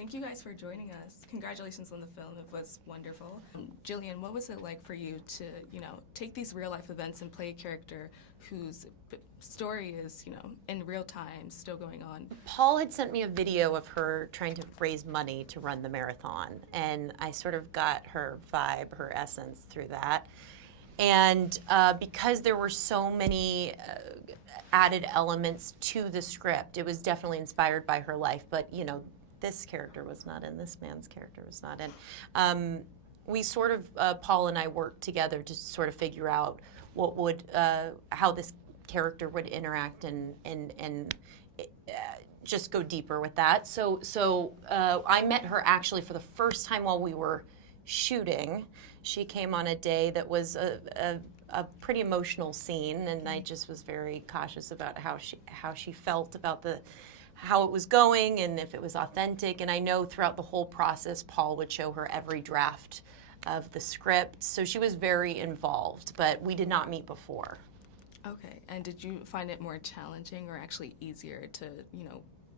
Thank you guys for joining us. Congratulations on the film. It was wonderful. Jillian, what was it like for you to, take these real life events and play a character whose story is, in real time still going on? Paul had sent me a video of her trying to raise money to run the marathon, and I sort of got her vibe, her essence through that. And because there were so many added elements to the script, it was definitely inspired by her life, but this character was not in, this man's character was not in. We sort of, Paul and I worked together to sort of figure out what would, how this character would interact and just go deeper with that. So I met her actually for the first time while we were shooting. She came on a day that was a pretty emotional scene, and I just was very cautious about how she felt about how it was going and if it was authentic. And I know throughout the whole process, Paul would show her every draft of the script. So she was very involved, but we did not meet before. Okay, and did you find it more challenging or actually easier to,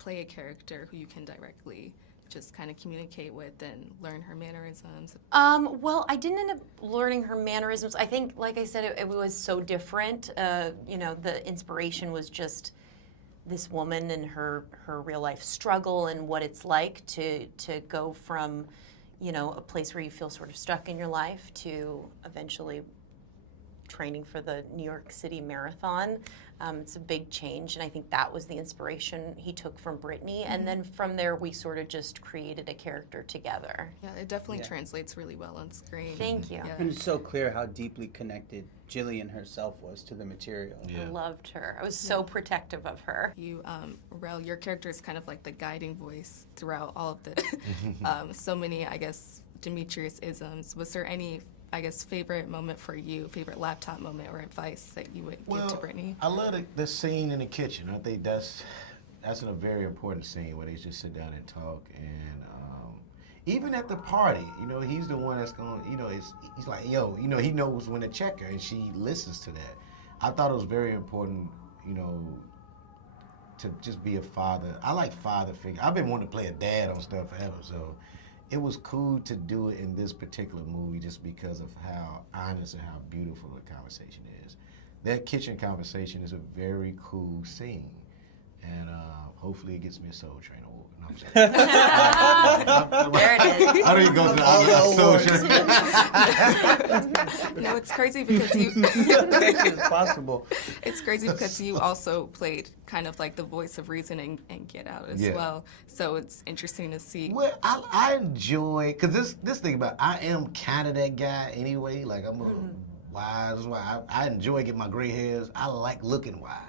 play a character who you can directly just kind of communicate with and learn her mannerisms? Well, I didn't end up learning her mannerisms. I think, like I said, it was so different. The inspiration was just this woman and her real life struggle and what it's like to go from, a place where you feel sort of stuck in your life to eventually training for the New York City Marathon. It's a big change, and I think that was the inspiration he took from Brittany. And then from there, we sort of just created a character together. Yeah, it definitely translates really well on screen. Thank you. Yeah. And it's so clear how deeply connected Jillian herself was to the material. I loved her. I was so protective of her. You, Rel, your character is kind of like the guiding voice throughout all of the, so many, I guess, Demetrius-isms. Was there any, I guess, favorite moment for you, favorite laptop moment or advice that you would give to Brittany? I love the scene in the kitchen. I think that's a very important scene where they just sit down and talk. And even at the party, he's the one that's going, he's like, yo, he knows when to check her, and she listens to that. I thought it was very important, to just be a father. I like father figure. I've been wanting to play a dad on stuff forever, so it was cool to do it in this particular movie just because of how honest and how beautiful the conversation is. That kitchen conversation is a very cool scene, and hopefully it gets me a Soul Train award. No, I'm just There it is. How do you go to the Soul Train? No, it's crazy because you... It's possible. It's crazy because you also played kind of like the voice of reason and Get Out as well. So it's interesting to see. Well, I enjoy, because this thing about, I am kind of that guy anyway. Like, I'm a wise. That's why I enjoy getting my gray hairs. I like looking wise.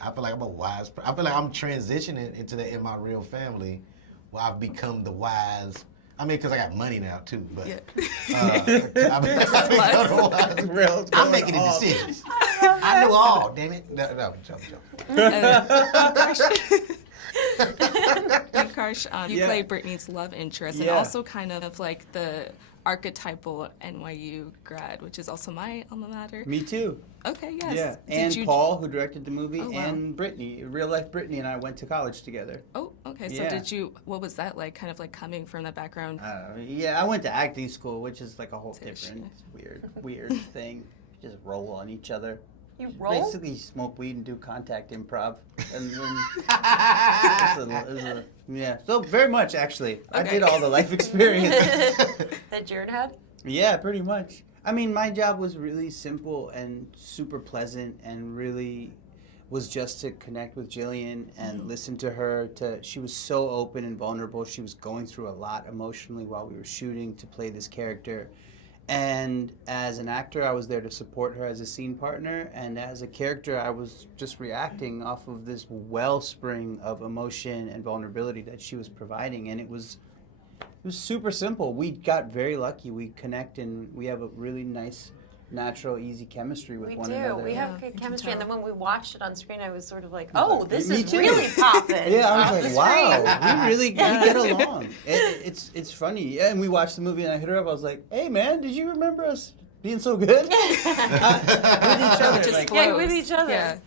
I feel like I'm a wise. I feel like I'm transitioning into that in my real family, where I've become the wise. I mean, because I got money now too, but I'm making the decisions. I know all, damn it. No, I'm joking. Karsh, you played Brittany's love interest and also kind of like the archetypal NYU grad, which is also my alma mater. Me too. Okay, yes. Yeah, and Paul, who directed the movie, and Brittany, real life Brittany and I went to college together. Oh, okay. So what was that like, kind of like coming from that background? I went to acting school, which is like a whole different weird thing. Just roll on each other. You roll? Basically smoke weed and do contact improv. And then, so very much actually. Okay. I did all the life experience. That Jared had? Yeah, pretty much. I mean, my job was really simple and super pleasant, and really was just to connect with Jillian and listen to her. She was so open and vulnerable. She was going through a lot emotionally while we were shooting to play this character. And as an actor, I was there to support her as a scene partner, and as a character, I was just reacting off of this wellspring of emotion and vulnerability that she was providing, and it was super simple. We got very lucky. We connect, and we have a really nice, natural, easy chemistry with one another. We have good chemistry, and then when we watched it on screen, I was sort of like, oh, this is really popping. Yeah, I was like, wow, we get along. It's funny. Yeah, and we watched the movie, and I hit her up. I was like, hey, man, did you remember us being so good? With each other. Just with each other. Yeah.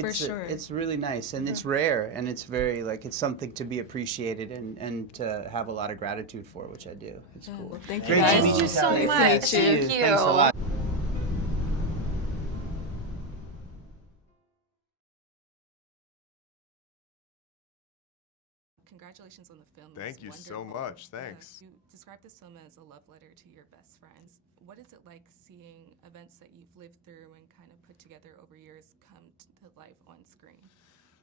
For sure. It's really nice, and it's rare, and it's very, like, it's something to be appreciated and to have a lot of gratitude for, which I do. It's cool. Well, thank you Great to guys. meet Thank you so Callie. much. Nice to meet Thank you. Thanks a lot. Congratulations on the film. It Thank was you so wonderful. much. Thanks. You described this film as a love letter to your best friends. What is it like seeing events that you've lived through and kind of put together over years come to life on screen?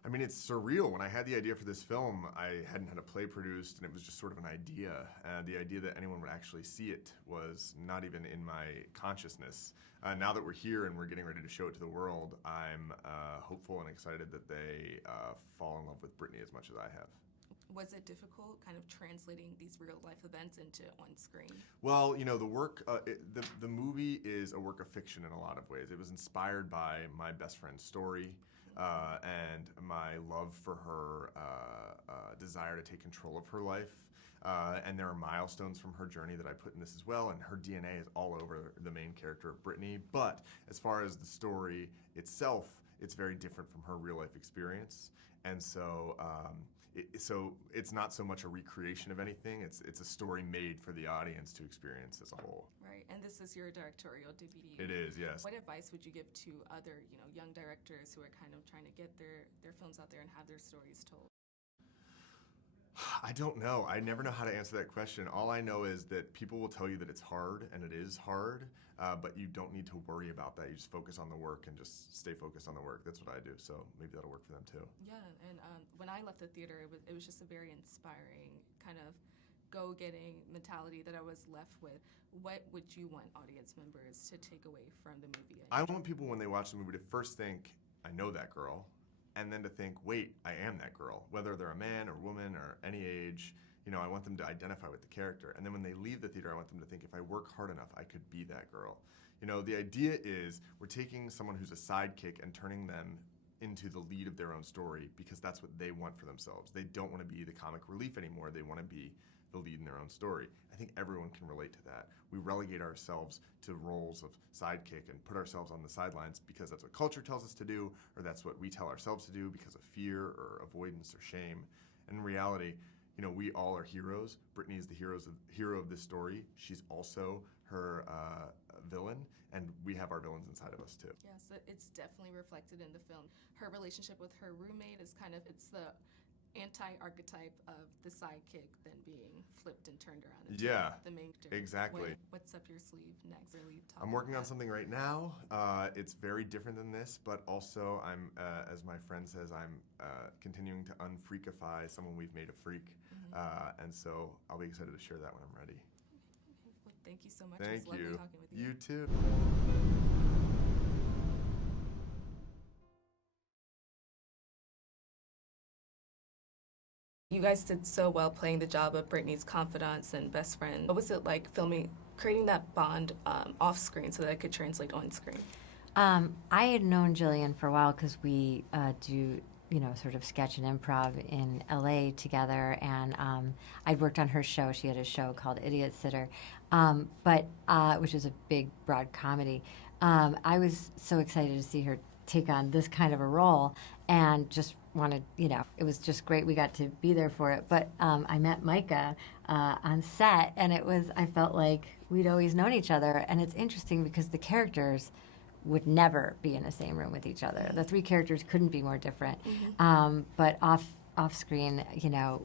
I mean, it's surreal. When I had the idea for this film, I hadn't had a play produced, and it was just sort of an idea. The idea that anyone would actually see it was not even in my consciousness. Now that we're here and we're getting ready to show it to the world, I'm hopeful and excited that they fall in love with Brittany as much as I have. Was it difficult kind of translating these real life events into on screen? Well, you know, the work, the movie is a work of fiction in a lot of ways. It was inspired by my best friend's story and my love for her desire to take control of her life. And there are milestones from her journey that I put in this as well, and her DNA is all over the main character of Brittany. But as far as the story itself, it's very different from her real life experience. And so, so it's not so much a recreation of anything. It's a story made for the audience to experience as a whole. Right, and this is your directorial debut. It is, yes. What advice would you give to other, young directors who are kind of trying to get their films out there and have their stories told? I don't know. I never know how to answer that question. All I know is that people will tell you that it's hard, and it is hard, but you don't need to worry about that. You just focus on the work and just stay focused on the work. That's what I do, so maybe that'll work for them too. Yeah, and when I left the theater, it was just a very inspiring kind of go-getting mentality that I was left with. What would you want audience members to take away from the movie? I want people, when they watch the movie, to first think, I know that girl, and then to think, wait, I am that girl. Whether they're a man or woman or any age, I want them to identify with the character. And then when they leave the theater, I want them to think, if I work hard enough, I could be that girl. The idea is we're taking someone who's a sidekick and turning them into the lead of their own story because that's what they want for themselves. They don't want to be the comic relief anymore. They want to be the lead in their own story. I think everyone can relate to that. We relegate ourselves to roles of sidekick and put ourselves on the sidelines because that's what culture tells us to do, or that's what we tell ourselves to do because of fear or avoidance or shame. And in reality, we all are heroes. Brittany is the hero of this story. She's also her villain, and we have our villains inside of us too. Yes, it's definitely reflected in the film. Her relationship with her roommate is it's the anti-archetype of the sidekick then being flipped and turned around into the main character. Exactly. What's up your sleeve next? Really I'm working on something right now. It's very different than this, but also I'm, as my friend says, I'm continuing to unfreakify someone we've made a freak. And so I'll be excited to share that when I'm ready. Okay. Well, thank you so much. Thank It was lovely you. talking with you. You too. You guys did so well playing the job of Brittany's confidants and best friend. What was it like creating that bond off screen so that it could translate on screen? I had known Jillian for a while because we do, sort of sketch and improv in LA together, and I'd worked on her show. She had a show called Idiot Sitter, which is a big, broad comedy. I was so excited to see her take on this kind of a role, and just wanted, it was just great. We got to be there for it. But I met Micah on set, and I felt like we'd always known each other. And it's interesting because the characters would never be in the same room with each other. The three characters couldn't be more different. But off screen,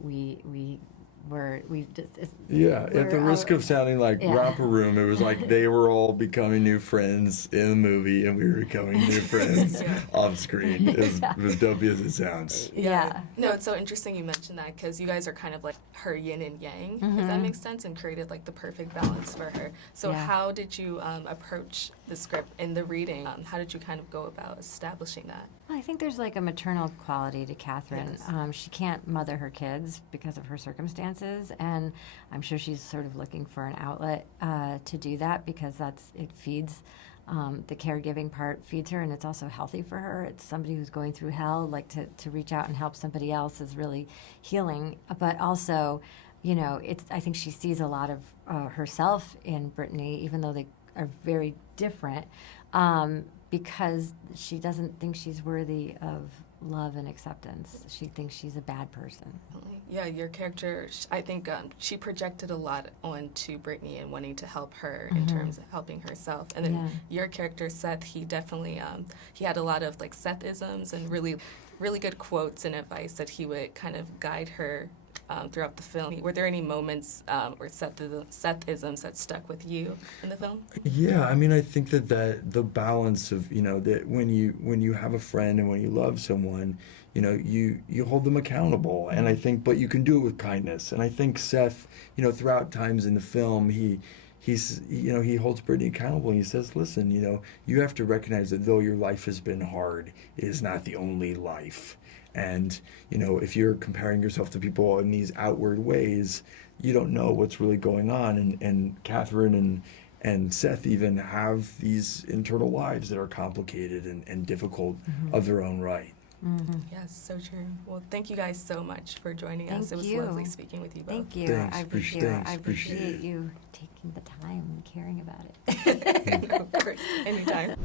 we just at the risk of sounding like Romper Room, it was like they were all becoming new friends in the movie, and we were becoming new friends off screen. As dopey as it sounds. No, it's so interesting you mentioned that because you guys are kind of like her yin and yang, if that makes sense, and created like the perfect balance for her. So how did you approach the script in the reading? How did you kind of go about establishing that? Well, I think there's like a maternal quality to Catherine. Yes. She can't mother her kids because of her circumstances, and I'm sure she's sort of looking for an outlet to do that because it feeds the caregiving part feeds her, and it's also healthy for her. It's somebody who's going through hell, like to reach out and help somebody else is really healing. But also, I think she sees a lot of herself in Brittany, even though they are very different. because she doesn't think she's worthy of love and acceptance. She thinks she's a bad person. Yeah, your character, I think she projected a lot onto Brittany and wanting to help her in terms of helping herself. And then your character, Seth, he definitely, he had a lot of like Seth-isms and really, really good quotes and advice that he would kind of guide her throughout the film. Were there any moments or Seth-isms that stuck with you in the film? Yeah, I mean, I think that the balance of, you know, that when you have a friend and when you love someone, you know, you hold them accountable, and I think, but you can do it with kindness. And I think Seth, you know, throughout times in the film, he's you know, he holds Brittany accountable, and he says, listen, you know, you have to recognize that though your life has been hard, it is not the only life. And, you know, if you're comparing yourself to people in these outward ways, you don't know what's really going on. And Catherine and Seth even have these internal lives that are complicated and difficult of their own right. Yes, so true. Well, thank you guys so much for joining us. Thank It was you. lovely speaking with you both. Thank you. Thanks, I appreciate- appreciate, thanks, I appreciate appreciate it. you taking the time and caring about it. Of course, anytime.